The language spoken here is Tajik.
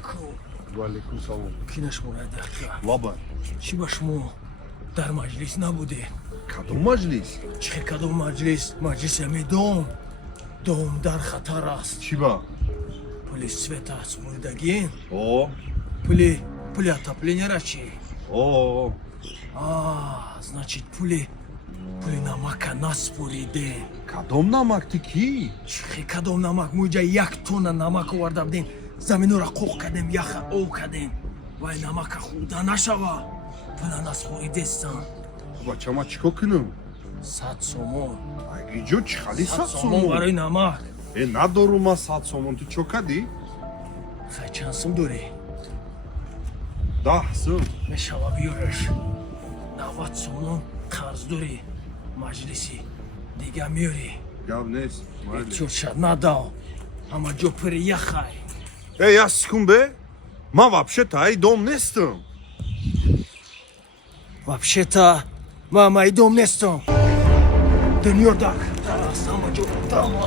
алейкум. وعلیکم سلام. کی نشمونه دقیقه لابا چی با شما در مجلس نبوده؟ کدوم مجلس؟ چه کدوم مجلس دوم در خطر است. چی با؟ پلی سویت است مردگین. او پلی отопление را چی؟ او значит пули намака наспориде. کدوم نمک کی؟ чихи кадом намак муҷа 1 тонна намак оварда будем заминора қоқ кардем яха ов кардем вай намака хурда нашава пула наспоридестан بچه ما چیکار کنم؟ 100 сомон اگه جو چی خالی 100 100 сомон سومون؟ барои намак ندارم ما 100 سومون تو چو کدی؟ хай чанд сум дорӣ 10 сум. мешава биёраш 90 сомон қарз дорӣ маҷлиси дига миёрӣ گپ نیست. чӯша надав ҳама ҷо пири яхай ای از سکون به؟ ما вообще-то ای дом نیستم. вообще-то ма майдом нестам дунёдак ҳама ҷо дама